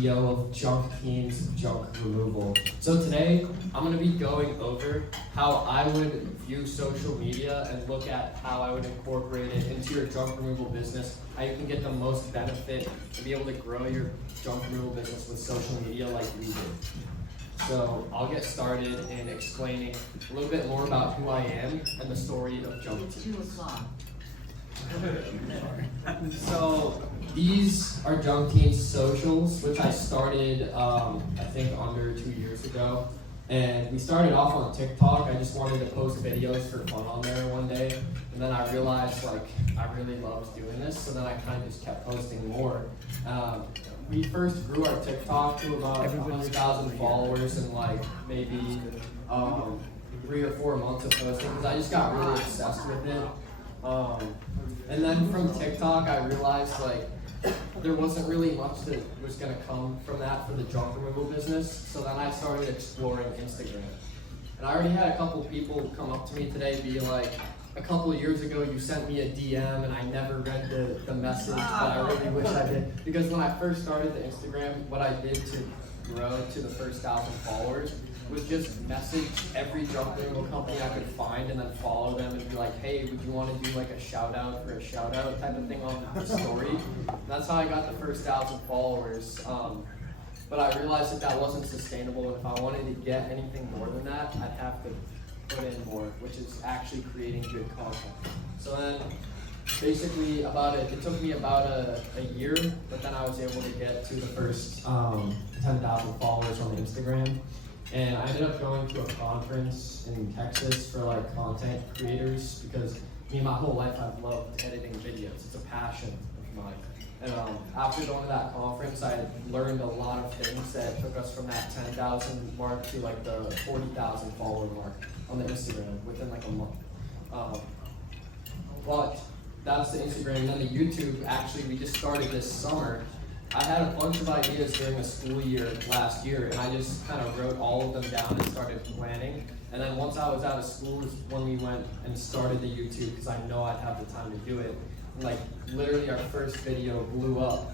CEO of Junk Teens Junk Removal. So today, I'm going to be going over how I would view social media and look at how I would incorporate it into your junk removal business, how you can get the most benefit to be able to grow your junk removal business with social media like we did. So I'll get started in explaining a little bit more about who I am and the story of Junk Teens. 2 o'clock. So these are Junk Teens socials, which I started I think under 2 years ago. And we started off on TikTok. I just wanted to post videos for fun on there one day. And then I realized like I really loved doing this, so then I kind of just kept posting more. We first grew our TikTok to about 100,000 followers in like maybe 3 or 4 months of posting because I just got really obsessed with it. And then from TikTok, I realized like there wasn't really much that was going to come from that for the junk removal business. So then I started exploring Instagram. And I already had a couple people come up to me today be like, a couple of years ago you sent me a DM and I never read the message, but I really wish I did. Because when I first started the Instagram, what I did to grow to the first 1,000 followers was just message every junk removal company I could find and then follow them and be like, hey, would you want to do like a shout out for a shout out type of thing on the story? And that's how I got the first 1,000 followers. But I realized that that wasn't sustainable, and if I wanted to get anything more than that, I'd have to put in more, which is actually creating good content. So then basically it took me about a year, but then I was able to get to the first 10,000 followers on Instagram. And I ended up going to a conference in Texas for like content creators because my whole life I've loved editing videos. It's a passion of mine. And after going to that conference, I learned a lot of things that took us from that 10,000 mark to like the 40,000 follower mark on the Instagram within like a month. But that's the Instagram. And then the YouTube, actually, we just started this summer. I had a bunch of ideas during the school year last year, and I just kind of wrote all of them down and started planning. And then once I was out of school is when we went and started the YouTube because I know I'd have the time to do it. And like literally our first video blew up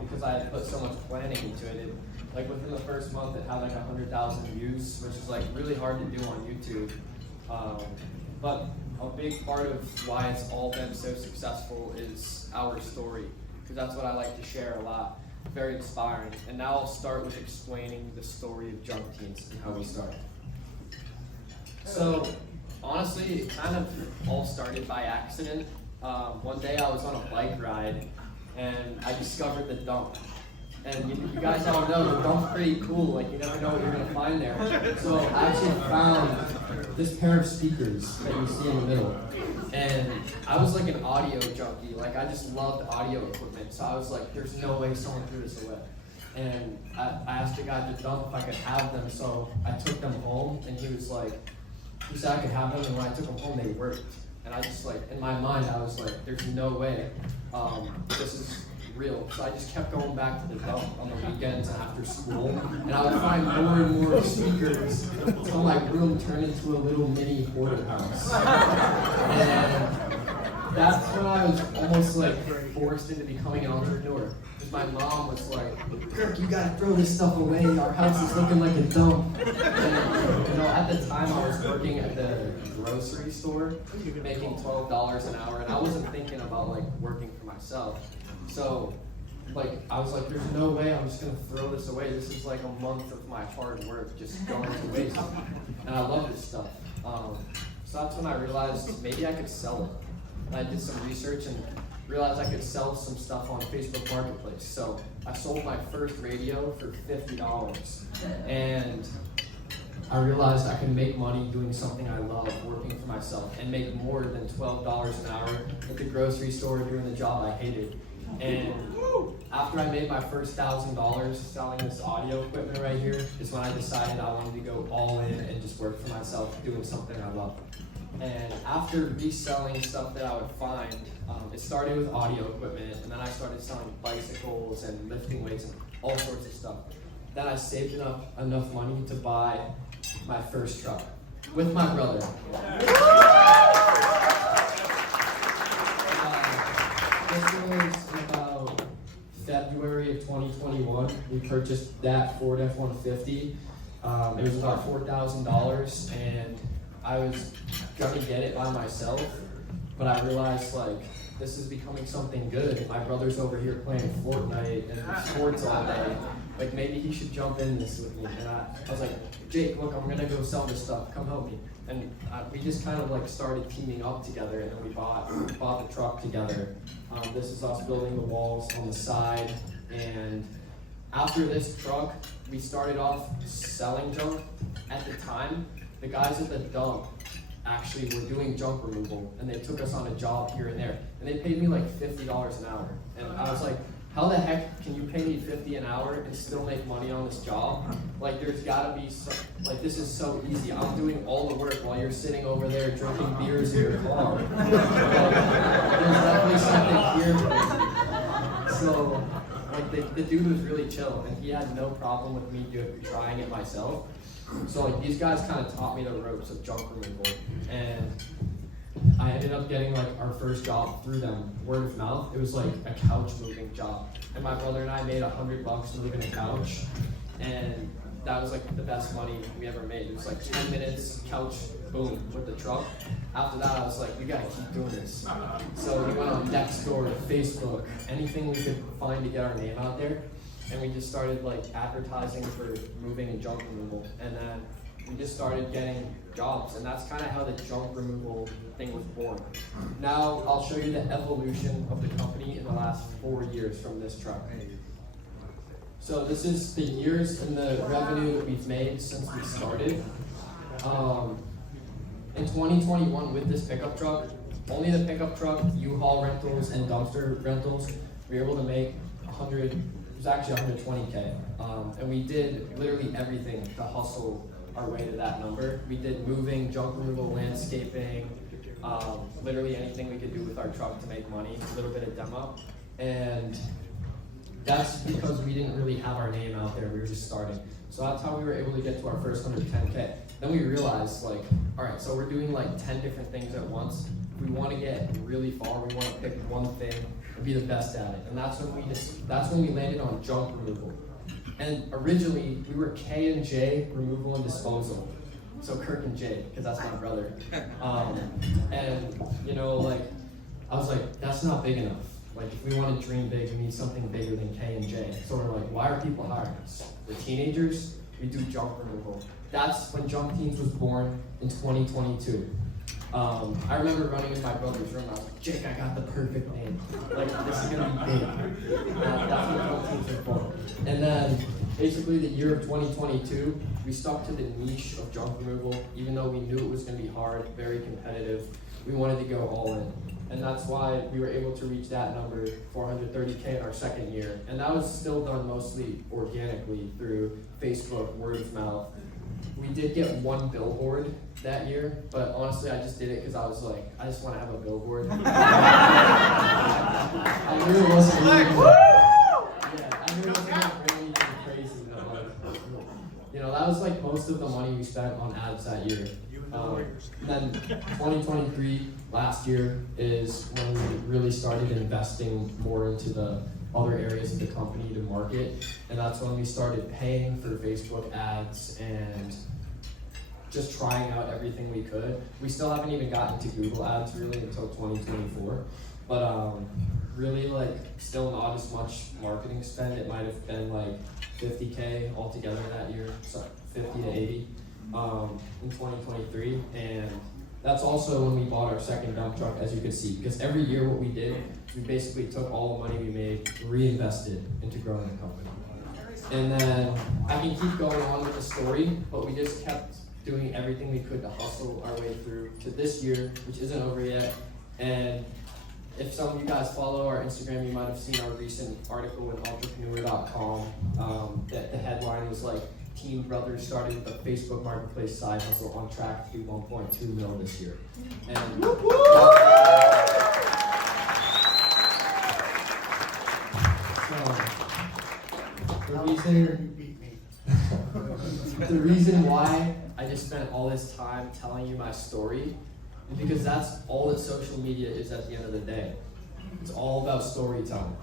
because I had put so much planning into it. Like within the first month it had like 100,000 views, which is like really hard to do on YouTube. But a big part of why it's all been so successful is our story, because that's what I like to share a lot. Very inspiring. And now I'll start with explaining the story of Junk Teens and how we started. So honestly, it kind of all started by accident. One day I was on a bike ride and I discovered the dump. And you guys all know the dump's pretty cool, like you never know what you're gonna find there. So I actually found this pair of speakers that you see in the middle. And I was like an audio junkie, like I just loved audio equipment. So I was like, there's no way someone threw this away. And I asked the guy at the dump if I could have them, so I took them home and he said I could have them, and when I took them home they worked. And I just like, in my mind, I was like, there's no way this is real. So I just kept going back to the dump on the weekends and after school. And I would find more and more speakers until my room turned into a little mini hoarding house. And that's when I was almost like forced into becoming an entrepreneur. Because my mom was like, Kirk, you gotta throw this stuff away. Our house is looking like a dump. And at the time I was working at the grocery store, making $12 an hour, and I wasn't thinking about like working for myself. So like I was like, there's no way I'm just gonna throw this away. This is like a month of my hard work just going to waste. And I love this stuff. So that's when I realized maybe I could sell it. And I did some research and realized I could sell some stuff on Facebook Marketplace. So I sold my first radio for $50. And I realized I could make money doing something I love, working for myself, and make more than $12 an hour at the grocery store doing the job I hated. And after I made my first $1,000 selling this audio equipment right here is when I decided I wanted to go all in and just work for myself doing something I love. And after reselling stuff that I would find, it started with audio equipment, and then I started selling bicycles and lifting weights and all sorts of stuff. Then I saved enough money to buy my first truck with my brother. This was about February of 2020. 2021, we purchased that Ford F-150. It was about $4,000, and I was gonna get it by myself, but I realized like this is becoming something good. My brother's over here playing Fortnite and sports all day. Like maybe he should jump in this with me. And I was like, Jake, look, I'm gonna go sell this stuff. Come help me. And we just kind of like started teaming up together, and then we bought the truck together. This is us building the walls on the side. And after this truck, we started off selling junk. At the time, the guys at the dump actually were doing junk removal, and they took us on a job here and there, and they paid me like $50 an hour. And I was like, how the heck can you pay me $50 an hour and still make money on this job? Like, there's gotta be some, like, this is so easy. I'm doing all the work while you're sitting over there drinking beers in your car. Like, there's definitely something here for me. So, like, the dude was really chill, and he had no problem with me trying it myself. So, like, these guys kind of taught me the ropes of junk removal, and I ended up getting like our first job through them, word of mouth. It was like a couch moving job, and my brother and I made $100 moving a couch, and that was like the best money we ever made. It was like 10 minutes, couch, boom, with the truck. After that, I was like, we gotta keep doing this. So we went on Nextdoor, Facebook, anything we could find to get our name out there, and we just started like advertising for moving and junk removal, and then we just started getting jobs, and that's kind of how the junk removal thing was born. Now I'll show you the evolution of the company in the last 4 years from this truck. So this is the years and the revenue that we've made since we started. In 2021 with this pickup truck, only the pickup truck, U-Haul rentals, and dumpster rentals, we were able to make it was actually 120K. And we did literally everything to hustle our way to that number. We did moving, junk removal, landscaping, literally anything we could do with our truck to make money, a little bit of demo. And that's because we didn't really have our name out there, we were just starting. So that's how we were able to get to our first 110K. Then we realized like, all right, so we're doing like 10 different things at once. If we want to get really far, we want to pick one thing and be the best at it. And that's when we landed on junk removal. And originally, we were K&J Removal and Disposal. So Kirk and Jay, because that's my brother. And, you know, like, I was like, that's not big enough. Like, if we want to dream big, we need something bigger than K&J. So we're like, why are people hiring us? We're teenagers, we do junk removal. That's when Junk Teens was born in 2022. I remember running in my brother's room, I was like, Jake, I got the perfect name. Like, this is gonna be big. That's when Junk Teens was born. And then, basically the year of 2022, we stuck to the niche of junk removal, even though we knew it was gonna be hard, very competitive. We wanted to go all in. And that's why we were able to reach that number, 430K in our second year. And that was still done mostly organically through Facebook, word of mouth. We did get one billboard that year, but honestly, I just did it because I was like, I just want to have a billboard. I knew it wasn't really crazy, but like, you know, that was like most of the money we spent on ads that year. Then 2023, last year, is when we really started investing more into the other areas of the company to market, and that's when we started paying for Facebook ads and just trying out everything we could. We still haven't even gotten to Google ads really until 2024, but really like still not as much marketing spend. It might have been like 50K altogether that year, so 50 to 80 in 2023, and that's also when we bought our second dump truck, as you can see, because every year what we did, we basically took all the money we made, reinvested into growing the company. And then I can keep going on with the story, but we just kept doing everything we could to hustle our way through to this year, which isn't over yet. And if some of you guys follow our Instagram, you might have seen our recent article in entrepreneur.com. That the headline was like, Teen Brothers started the Facebook Marketplace side hustle on track to do 1.2 mil this year. And the reason why I just spent all this time telling you my story is because that's all that social media is at the end of the day. It's all about storytelling.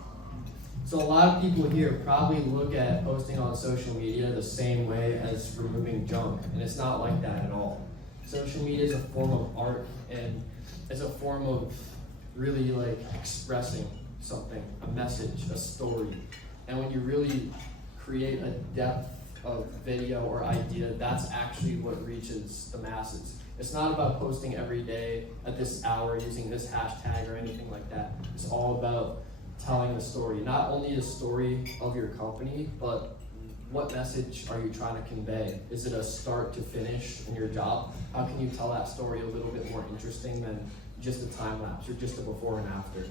So a lot of people here probably look at posting on social media the same way as removing junk, and it's not like that at all. Social media is a form of art, and it's a form of really like expressing something, a message, a story. And when you really create a depth of video or idea, that's actually what reaches the masses. It's not about posting every day at this hour using this hashtag or anything like that. It's all about telling the story, not only the story of your company, but what message are you trying to convey? Is it a start to finish in your job? How can you tell that story a little bit more interesting than just a time lapse or just a before and after?